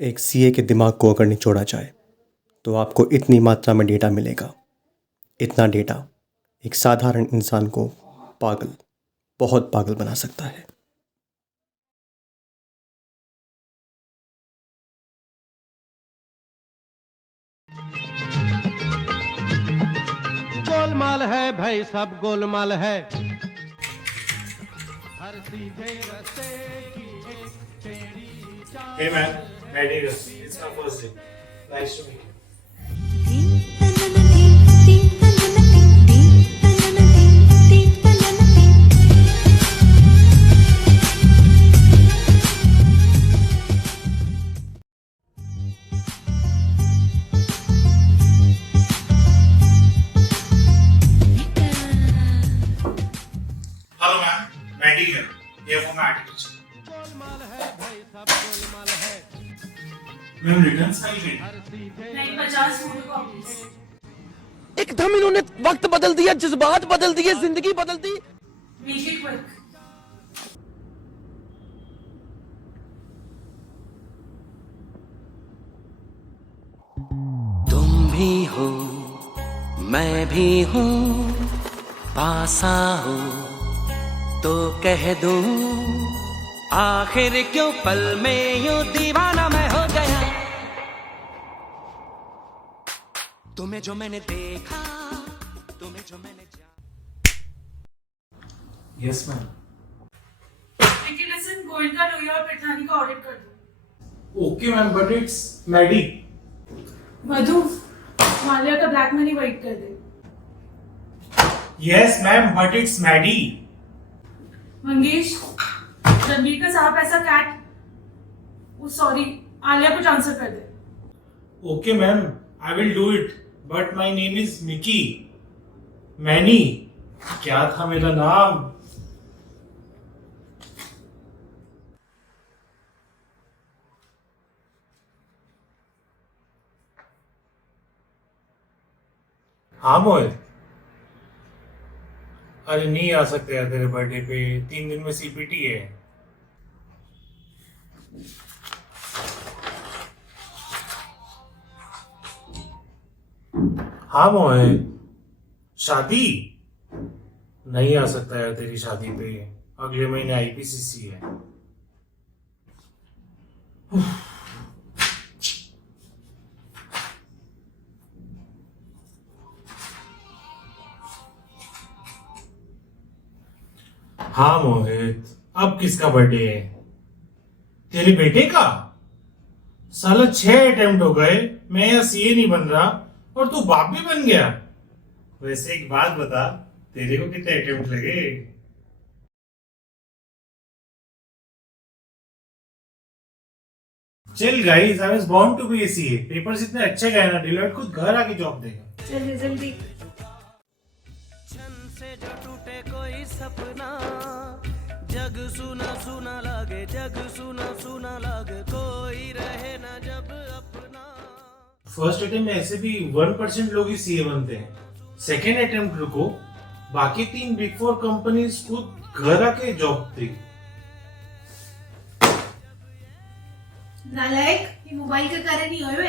एक सीए के दिमाग को अगर निचोड़ा जाए तो आपको इतनी मात्रा में डेटा मिलेगा। इतना डेटा एक साधारण इंसान को पागल, बहुत पागल बना सकता है। गोलमाल है भाई, सब गोलमाल है। हर सीधे रास्ते की एक टेढ़ी चाल। Hey man, Medigas. It's my first day. Nice to meet you. Hello man, Mandy here. Here for my article. Golmaal है भाई, सब गोलमाल है। मैम रिटर्न्स फाइल करें। हर सीधे नहीं 50 फोटोकॉपीज। एकदम इन्होंने वक्त बदल दिया, जज्बात बदल दिए, जिंदगी बदल दी। Make it quick. तुम भी हो, मैं भी हूँ, पास आओ तो कह दूं, आखिर क्यों पल में यूं दीवाना मैं हो गया। तुम्हें जो मैंने देखा, तुम्हें जो मैंने Yes ma'am. लेकिन लिसन, गोयनका लोहिया और पिठानी का ऑडिट कर दो। Okay ma'am, but it's Maddie. मधु, माल्या का ब्लैक मनी वाइट कर दे। Yes ma'am, but it's Maddie. Mangesh, Ranbir का साहब ऐसा कैट, वो सॉरी, आलिया को ट्रांसफर कर दे। Okay ma'am, I will do it. But my name is Mickey. Manny. क्या था मेरा नाम? हाँ मोहित। अरे नहीं आ सकते यार तेरे बर्थडे पे, 3 दिन में सीपीटी है। हाँ मोहित, शादी नहीं आ सकता यार तेरी शादी पे, अगले महीने आईपीसीसी है। हाँ मोहित, अब किसका बर्थडे है? तेरे बेटे का? साला 6 अटेम्प्ट हो गए, मैं यहाँ सीए नहीं बन रहा और तू बाप भी बन गया। वैसे एक बात बता, तेरे को कितने अटेम्प्ट लगे? चल guys, I was born to be a CA. Papers इतने अच्छे गए ना, डिलॉयट खुद घर आके जॉब देगा। चल जल्दी। छन से जो टूटे कोई सपना, जग सुना सुना लागे, जग सुना सुना लागे, कोई रहे ना जब अपना। फर्स्ट अटेम्प्ट में ऐसे भी 1% लोग ही सीए बनते हैं। सेकेंड अटेम्प्ट रुको, बाकी 3 बिग 4 कंपनीज खुद घर आके जॉब देगी। नालायक, ये मोबाइल के कारण नहीं हुए।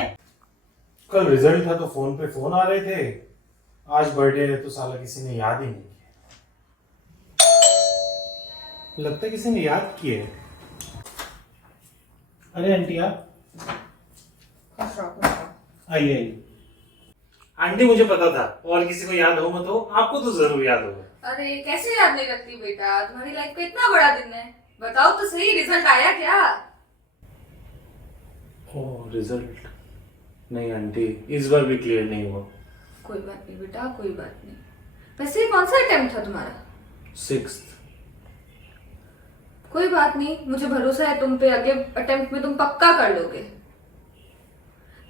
कल रिजल्ट था तो फोन पे फोन आ रहे थे, आज बर्थडे है तो साला किसी ने याद ही नहीं किया। लगता है किसी ने याद किए। अरे आंटी आप आइए आइए। आंटी मुझे पता था, और किसी को याद हो मत हो, आपको तो जरूर याद होगा। अरे कैसे याद नहीं रखती बेटा, तुम्हारी लाइफ का इतना बड़ा दिन है। बताओ तो सही, रिजल्ट आया क्या? ओह रिजल्ट नहीं आंटी, इस बार भी क्लियर नहीं हुआ। कोई बात नहीं बेटा, कोई बात नहीं। वैसे कौन सा अटेम्प्ट था तुम्हारा? 6th। कोई बात नहीं, मुझे भरोसा है तुम पे, अगले अटेम्प्ट में तुम पक्का कर लोगे।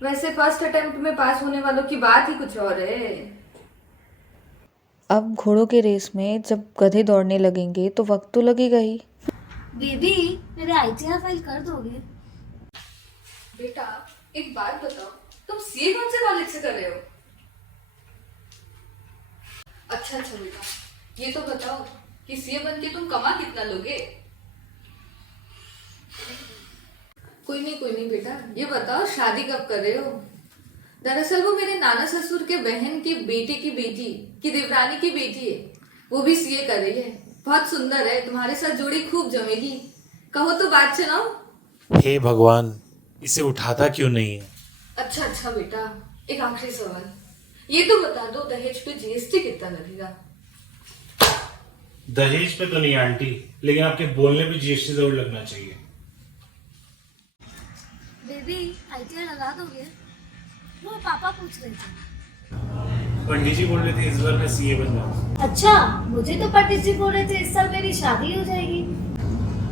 वैसे फर्स्ट अटेम्प्ट में पास होने वालों की बात ही कुछ और है। अब घोड़ों के रेस में जब गधे दौड़ने लगेंगे तो वक्त तो लगेगा ही। बेबी, मेरे आईटीआर फाइल कर दोगे? बेटा एक बात बताओ, तुम सीए कौन से कॉलेज से कर रहे हो? अच्छा बेटा, ये तो बताओ कि सीए बन के तुम कमा कितना लोगे? कोई नहीं बेटा, ये बताओ शादी कब कर रहे हो? दरअसल वो मेरे नाना ससुर के बहन की बेटी की देवरानी की बेटी है, वो भी सीए कर रही है। बहुत सुंदर है, तुम्हारे साथ जोड़ी खूब जमेगी। कहो तो बात सुनाओ। हे भगवान, इसे उठाता क्यों नहीं है? अच्छा बेटा, एक आखिरी सवाल, ये तो बता दो दहेज पे जीएसटी कितना लगेगा? दहेज पे तो नहीं आंटी, लेकिन आपके बोलने पे जीएसटी जरूर लगना चाहिए। बेबी आईटीआई लगा दोगे? वो पापा पूछ रहे थे। पंडित जी बोल रहे थे इस बार मैं सीए बन जाऊँ। अच्छा, मुझे तो पंडित जी बोल रहे थे इस साल मेरी शादी हो जाएगी।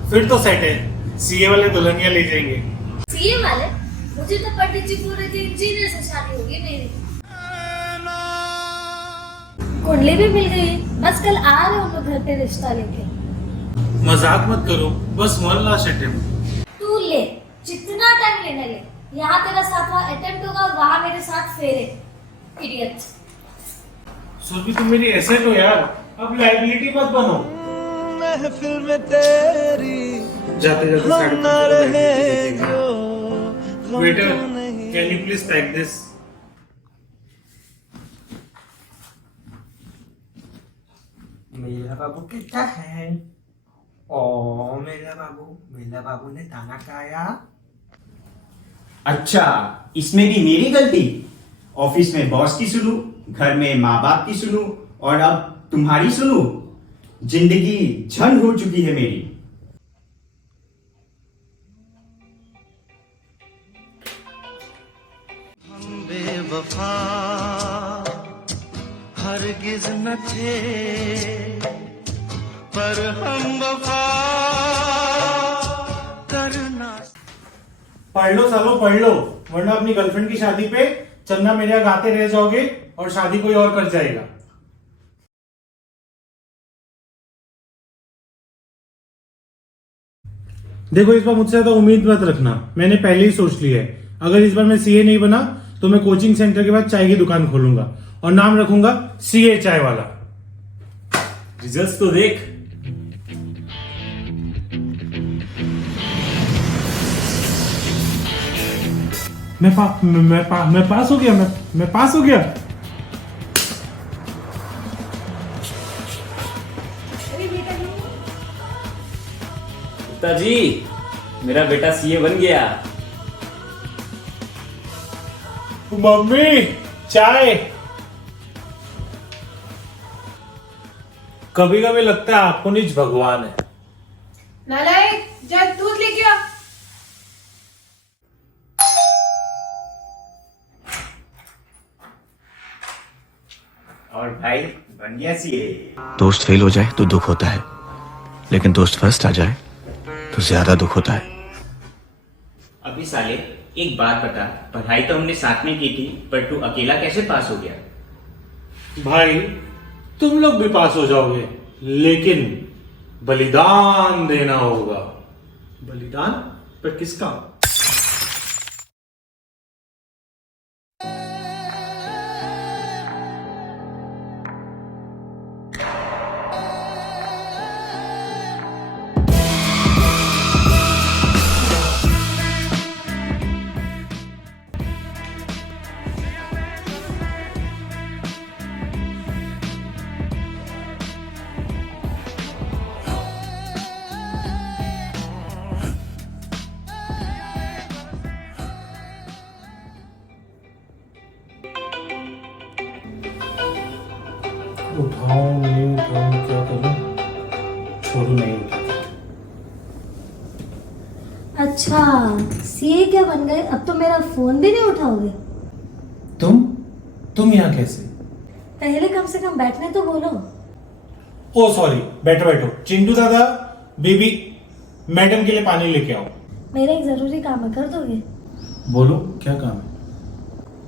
फिर तो सेट है, सीए वाले दुल्हनिया ले जाएंगे। सीए वाले? मुझे तो पंडित जी बोल रहे थे इंजीनियर से शादी होगी मेरी। कुंडली भी मिल गई, बस कल आ रहे हो घर पे रिश्ता लेके। मजाक मत करो, बस वन लास्ट अटेम्प्ट। तू ले, जितना टाइम लेने ले। यहाँ तेरा 7वां अटेम्प्ट होगा, वहाँ मेरे साथ फेरे। इडियट। सुरभि तुम मेरी एसेट हो यार, अब लायबिलिटी मत बनो। महफिल में तेरी जाते जाते ना रहे जो waiter, can you please pack this? मेरा बाबू कितना है? ओ मेरा बाबू ने दाना खाया। अच्छा, इसमें भी मेरी गलती? ऑफिस में बॉस की सुनूं, घर में माँ बाप की सुनूं, और अब तुम्हारी सुनूं? जिंदगी झंड हो चुकी है मेरी। हम बेवफा हरगिज न थे, पर हम वफा करना। पढ़ लो सालो, पढ़ लो, वरना अपनी गर्लफ्रेंड की शादी पे चन्ना मेरे यहाँ गाते रह जाओगे और शादी कोई और कर जाएगा। देखो इस बार मुझसे ज्यादा उम्मीद मत रखना, मैंने पहले ही सोच लिया है। अगर इस बार मैं सीए नहीं बना तो मैं कोचिंग सेंटर के बाद चाय की दुकान खोलूंगा और नाम रखूंगा सीए चाय वाला। रिजल्ट्स तो देख। मैं पास हो गया, मैं पास हो गया। पिताजी, मेरा बेटा सीए बन गया। मम्मी चाय। कभी कभी लगता है आपको नीच भगवान है। नालायक, जा दूध लेके आ। और भाई बन गया सीए। दोस्त फेल हो जाए तो दुख होता है, लेकिन दोस्त फर्स्ट आ जाए तो ज्यादा दुख होता है। अभी साले एक बात बता, पढ़ाई तो हमने साथ में की थी, पर तू अकेला कैसे पास हो गया? भाई तुम लोग भी पास हो जाओगे, लेकिन बलिदान देना होगा। बलिदान? पर किसका? उठाऊं नहीं उठाऊं, क्या करूं? छोड़ू नहीं उठाता। अच्छा, सीए क्या बन गए? अब तो मेरा फोन भी नहीं उठाओगे? तुम यहाँ कैसे? पहले कम से कम बैठने तो बोलो। ओ सॉरी, बैठो बैठो। चिंटू दादा, बेबी, मैडम के लिए पानी लेके आओ। मेरा एक जरूरी काम है, कर दोगे? बोलो क्या काम है?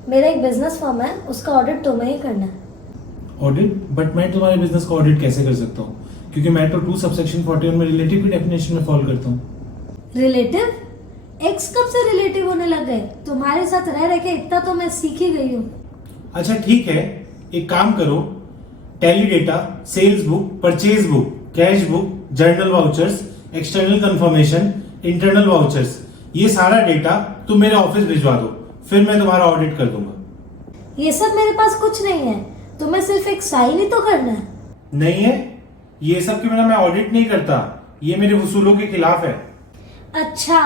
मेरा एक बिजनेस फर्म है, उसका ऑडिट तुम्हें ही करना है। ऑडिट? बट मैं तुम्हारे बिजनेस का ऑडिट कैसे कर सकता हूँ? क्योंकि मैं तो 2 सबसेक्शन 41 में रिलेटिव की डेफिनेशन में फॉलो करता हूँ। रिलेटिव? एक्स कब से रिलेटिव होने लग गए? तुम्हारे साथ रह रह के इतना तो मैं सीख ही गई हूँ। अच्छा ठीक है, एक काम करो, Tally data, sales book, purchase book, cash book, journal vouchers, external confirmation, internal vouchers, ये सारा डेटा तुम मेरे ऑफिस भिजवा दो, फिर मैं तुम्हारा ऑडिट कर दूंगा। ये सब मेरे पास कुछ नहीं है, तुम्हें सिर्फ एक साइन ही तो करना है। नहीं है, ये सब के बिना मैं ऑडिट नहीं करता, ये मेरे वसूलों के खिलाफ है। अच्छा,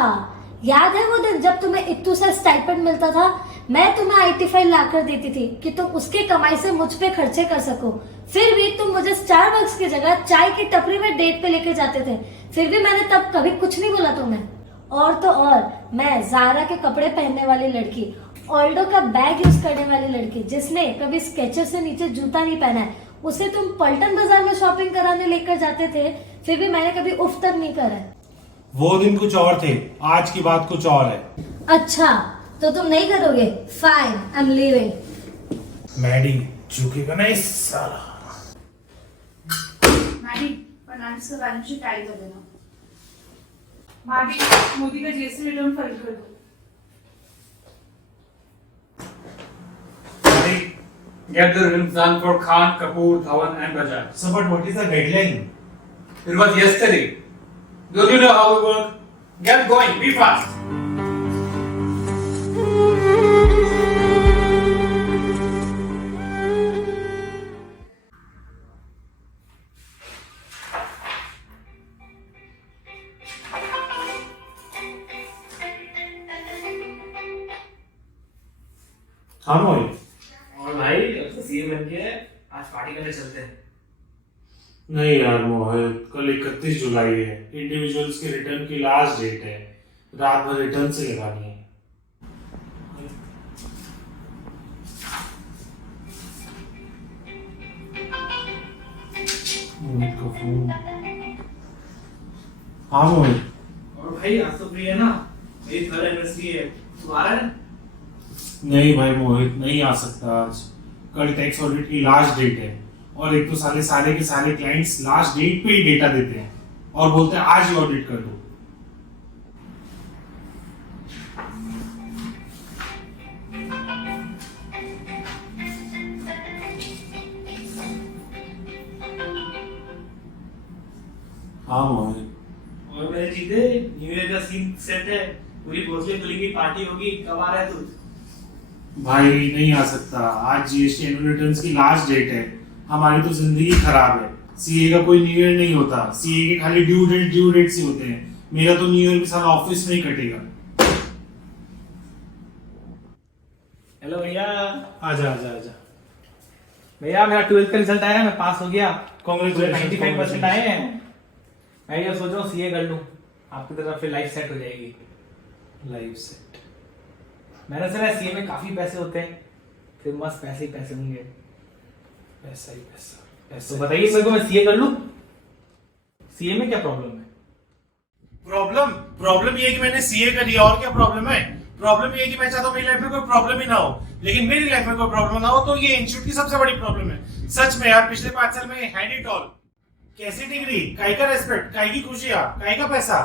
याद है वो दिन जब तुम्हें इत्तू से स्टाइपेंड मिलता था? मैं तुम्हें आईटी फाइल लाकर देती थी कि तुम उसके कमाई से मुझ पे खर्चे कर सको। फिर भी तुम मुझे स्टारबक्स की जगह चाय की टपरी में डेट पे लेके जाते थे, फिर भी मैंने तब कभी कुछ नहीं बोला तुम्हें। और तो और, मैं ज़ारा के कपड़े पहनने वाली लड़की, ऑल्डो का बैग यूज करने वाली लड़की, जिसने कभी स्केचर से नीचे जूता नहीं पहना है, उसे तुम पलटन बाजार में शॉपिंग कराने लेकर जाते थे, फिर भी मैंने कभी उफ तक नहीं करा। वो दिन कुछ और थे, आज की बात कुछ और है। अच्छा, तो तुम नहीं करोगे? Fine, I am leaving. Maddy झुकेगा नहीं साला। मैडी, फाइनेंस का बैलेंस शीट टाइप कर देना। मैडी, मोदी का जीएसटी रिटर्न फाइल कर दो। Get the rims done for Khan, Kapoor, Dhawan and Bajaj. So but what is the deadline? It was yesterday. Don't you know how we work? Get going, be fast. हाँ मोहित। और भाई अब तो CA बन गया है, आज पार्टी करने चलते हैं। नहीं यार मोहित, कल 31 जुलाई है, इंडिविजुअल्स के रिटर्न की लास्ट डेट है, रात भर रिटर्न से लगानी है। मोहित का फोन। हाँ मोहित। और भाई आज तो फ्री है ना, मेरी थर्ड एनिवर्सरी है, तू आ रहा है? नहीं भाई मोहित, नहीं आ सकता आज, कल टैक्स ऑडिट की लास्ट डेट है, और एक तो सारे के सारे क्लाइंट्स लास्ट डेट पे ही डेटा देते हैं और बोलते हैं आज ही ऑडिट कर दो। हाँ मोहित। और मेरे जीते, न्यू ईयर का सीन सेट है, पूरी भोसले खुलेगी, पार्टी होगी, कब आ रहा है तू? भाई नहीं आ सकता, आज जीएसटी एनुअल रिटर्न्स की लास्ट डेट है, हमारी तो जिंदगी खराब है। सीए का कोई न्यू ईयर नहीं होता, सीए के खाली ड्यू डेट ही होते हैं। मेरा तो न्यू ईयर भी साला ऑफिस में ही कटेगा। हेलो भैया। आजा आजा आजा। भैया मेरा 12th का रिजल्ट आया, मैं पास हो गया, कांग्रेचुलेशन। 95% आए हैं। मैं ये सोच रहा हूँ सीए कर लूँ, आपकी तरफ फिर लाइफ सेट हो जाएगी। Life set. मैंने सुना है सीए में काफी पैसे होते हैं, फिर मस्त पैसे ही पैसे होंगे। पैसा ही पैसा। तो बताइए मेरे को, मैं सीए कर लूँ? सीए में क्या प्रॉब्लम है? प्रॉब्लम ये है कि मैंने सीए करी, और क्या प्रॉब्लम है? प्रॉब्लम ये है कि मैं चाहता हूँ मेरी लाइफ में कोई प्रॉब्लम ही ना हो, लेकिन मेरी लाइफ में कोई प्रॉब्लम ना हो, तो ये इंस्टीट्यूट की सबसे बड़ी प्रॉब्लम है। सच में यार, पिछले 5 साल में हैड इट ऑल। कैसी डिग्री, काहे का रेस्पेक्ट, काहे की खुशियां, काहे का पैसा।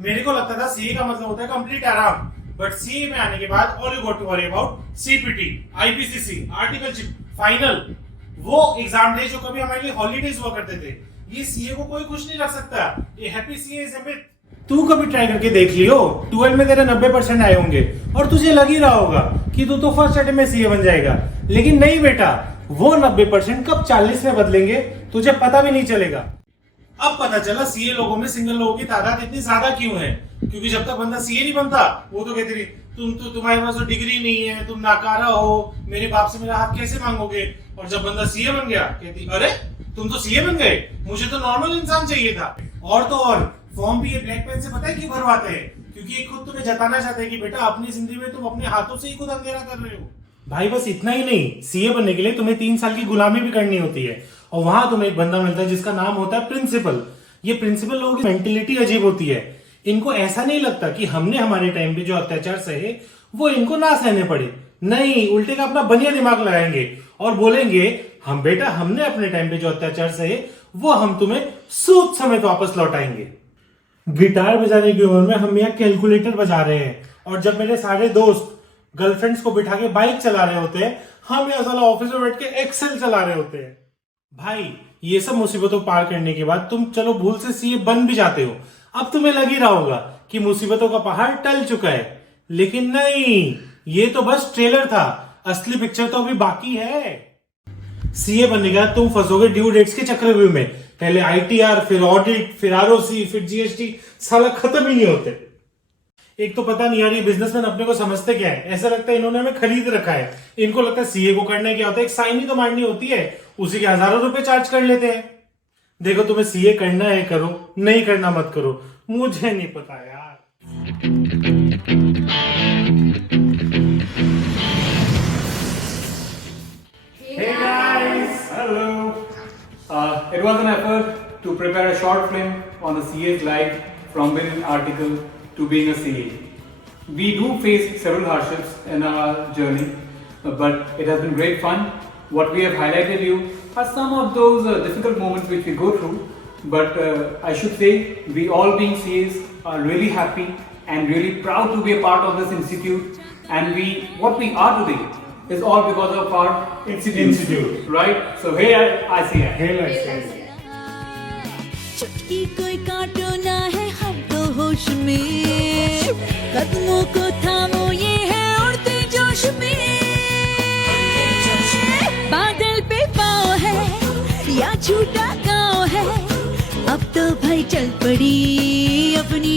मेरे को लगता था सीए का मतलब होता है कंप्लीट आराम, बट सीए में आने के बाद all you got to worry about CPT, IPCC, articleship, final, वो एग्जाम डे जो कभी हमारे लिए हॉलीडेज हुआ करते थे। ये सीए को कोई खुश नहीं रख सकता। ये happy CA is a myth. तू कभी ट्राई करके देख लियो, 12 में तेरे 90% आए होंगे और तुझे लग ही रहा होगा कि तू तो फर्स्ट अटेम्प्ट में सीए बन जाएगा, लेकिन नहीं बेटा, वो 90% कब 40 में बदलेंगे तुझे पता भी नहीं चलेगा। अब पता चला सीए लोगों में सिंगल लोगों की तादाद इतनी ज्यादा क्यों है, क्योंकि जब तक बंदा सीए नहीं बनता वो तो कहते रही तुम्हारे पास तो डिग्री नहीं है, तुम नाकारा हो, मेरे बाप से मेरा हाथ कैसे मांगोगे। और जब बंदा सीए बन गया कहती अरे तुम तो सीए बन गए, मुझे तो नॉर्मल इंसान चाहिए था। और तो और फॉर्म भी ये ब्लैक पेन से पता है क्यों भरवाते हैं, क्योंकि ये खुद तुम्हें जताना चाहते हैं कि बेटा अपनी जिंदगी में तुम अपने हाथों से ही खुद अंधेरा कर रहे हो। भाई बस इतना ही नहीं, सीए बनने के लिए तुम्हें 3 साल की गुलामी भी करनी होती है, और वहां तुम्हें एक बंदा मिलता है जिसका नाम होता है प्रिंसिपल। ये प्रिंसिपल लोगों की मेंटेलिटी अजीब होती है, इनको ऐसा नहीं लगता कि हमने हमारे टाइम पे जो अत्याचार सहे वो इनको ना सहने पड़े, नहीं, उल्टे का अपना बनिया दिमाग लगाएंगे और बोलेंगे हम बेटा हमने अपने टाइम पे जो अत्याचार सहे वो हम तुम्हें सूद समेत वापस लौटाएंगे। गिटार बजाने की उम्र में हम यहाँ कैलकुलेटर बजा रहे हैं, और जब मेरे सारे दोस्त गर्लफ्रेंड्स को बिठा के बाइक चला रहे होते हैं, हम यहाँ साला ऑफिस में बैठ के एक्सेल चला रहे होते हैं। भाई ये सब मुसीबतों पार करने के बाद तुम चलो भूल से सीए बन भी जाते हो, अब तुम्हें लग ही रहा होगा कि मुसीबतों का पहाड़ टल चुका है, लेकिन नहीं, ये तो बस ट्रेलर था, असली पिक्चर तो अभी बाकी है। सीए बनने के बाद तुम फंसोगे ड्यू डेट्स के चक्रव्यूह में, पहले आईटीआर, फिर ऑडिट, फिर आरओसी, फिर जीएसटी, साला खत्म ही नहीं होते। एक तो पता नहीं यार ये बिजनेसमैन अपने को समझते क्या है, ऐसा लगता है इन्होंने हमें खरीद रखा है। इनको लगता है सीए को करना क्या होता है, एक साइन ही तो मारनी होती है, उसी के हजारों रुपए चार्ज कर लेते हैं। देखो तुम्हें सीए करना है करो, नहीं करना मत करो, मुझे नहीं पता यार। Hey guys! Hello! It was an effort to prepare a short film on a CA's life from being an article to being a CA. We do face several hardships in our journey, but it has been great fun. What we have highlighted you are some of those difficult moments which we go through, but I should say we all being CAs are really happy and really proud to be a part of this institute, and what we are today is all because of our institute, right? So here I see it. चुटकी कोई काटो ना है हम तो होश में, कदमों को थामो ये है उड़ते जोश में, बादल पे पाँव है या छूटा गाँव है, अब तो भाई चल पड़ी अपनी